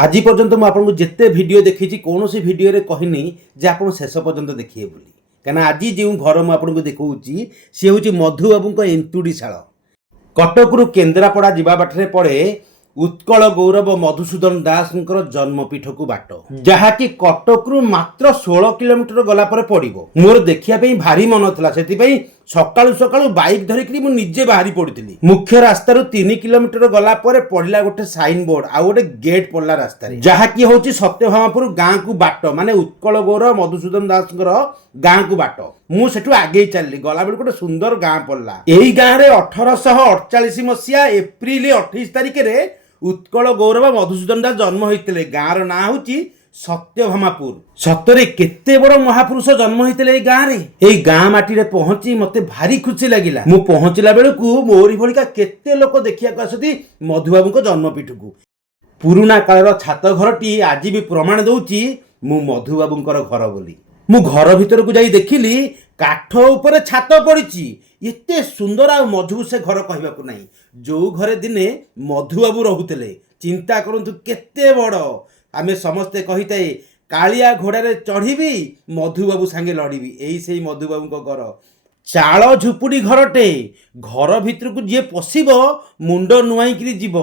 आज पर्यंत मुझे जिते भिड देखी कौन सी भिडियो कहनी जे आप शेष पर्यंत देखिए बोली कहीं आज जो घर मुझे देखा सी हूँ मधुबाबू एंतुड़ीशाल कटकू केन्द्रापड़ा जावा बाटे पड़े उत्कल गौरव मधुसूदन दास जन्मपीठ को बाट जहाँकि कटकू मात्र 16 किलोमीटर गला पड़ो मोर देखिया भारी मन था से सकालू सकालू बाइक धरिकी निजे बाहरी पड़ी मुख्य रास्तार 3 किलोमीटर गला पड़ा गोटे साइन बोर्ड आ गोटे गेट पड़ा रास्ता जहाँकि हूँ सत्यभामापुर गाँ को बाट माने उत्कल गौरव मधुसूदन दास गाँ को बाट मुझे आगे चलि गला बेल गोटे सुंदर गाँ पड़ा यही गाँव में 1848 मसीहा एप्रिल 28 तारिख में उत्कल गौरव मधुसूदन दास जन्म होते गाँव ना हूँ सत्यभामापुर सतरे केते बड़ महापुरुष जन्म होते गाँव में गाँ माटी रे पहुंची मते भारी खुशी लगिला मु पहुंचला बेलकू मोरी भलिका केते लोक देखिया आसती मधुबाबू जन्मपीठ को पुराना कालर छात घरटी आज भी प्रमाण दउची मु मधुबाबूंकर घर बोली मु घर भीतर को जाई देखिली काठ ऊपर छात पड़ी एते सुंदर आ मधु से घर कहबाकू नहीं जो घरे दिने मधुबाबू रहुतले चिंता करंतु केते बड़ आमे समस्ते कहिताए कालिया घोड़े चढ़ी मधुबाबू सांगे लड़बी यही से मधुबाबू घर चाल झुपुड़ी घरटे घर भितर को जी पशिब मुंड नुआईकरी जीव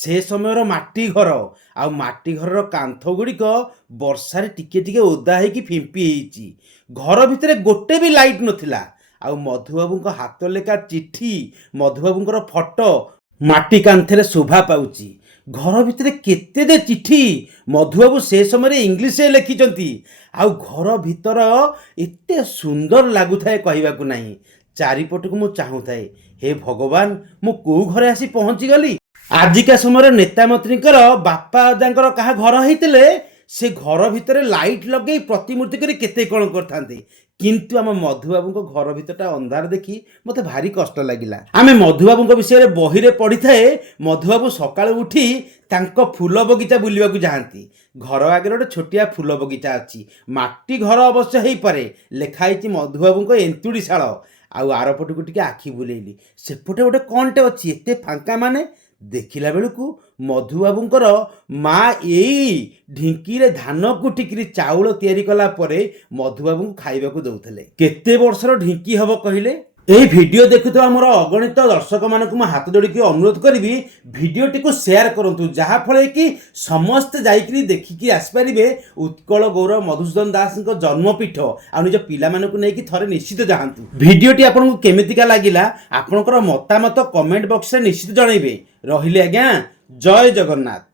से समय माटी घर आ माटी घर कांथ गुड़िक वर्षार टिके टिके ओदा होगी फिंपी घर भितर गोटे भी लाइट नथिला आ मधुबाबू हाथ लेखा चिठी मधुबाबूंकर फोटो माटी कांथरे शोभा पाउची घर भितर केते दे चिठी मधुबाबू से समय इंग्लिश लिखिंट आउ घर भीतर एते सुंदर लगुए कहवाकू नहीं चारिपट को मु चाहूए हे भगवान मु को घरे आसी पहुंची गली आजिका समय नेता मंत्री बापा अजांकर कहा घर होते से घर भितर लाइट लगे प्रतिमूर्ति करी केते कौन करते किंतु आम मधुबाबू घर भीतर अंधार देखी मते भारी कष्ट लगिला आमे मधुबाबू विषय बही रे पढ़ी थाए मधुबाबू सकाळु उठी तांको फूल बगीचा बुलिबा को जाहांती घर आगे गोटे छोटिया फूल बगीचा अच्छी माटी घर अवश्य हो पारे लिखाई मधुबाबू एंतुड़ीशाल आउ आरपट को टिके आखि बुलेली सेपटे गोटे कौनटे अच्छी एते फांका माने देखिला बेलू मधुबाबूंकर माँ यही ढिंकी रे धान कुटिकी चाउल तैयारी कला परे मधुबाबू खाइबा को दउथले केते वर्षर ढिंकी हबो कहिले एही वीडियो देखुथबा मोर अगणित दर्शक मानक मु हाथ जोड़िकी अनुरोध करी वीडियोटी को शेयर करंतु जहा फले कि समस्त जाइकरी देखिकी आसपारे उत्कल गौरव मधुसूदन दास जन्मपीठ आ निज पिला मानक नेकी थरे निश्चित जाहांतु वीडियोटी आपनको केमितिका लागिला आपनकर मतामत कमेंट बॉक्स रे निश्चित जणाइबे रहिले आज्ञा जय जगन्नाथ।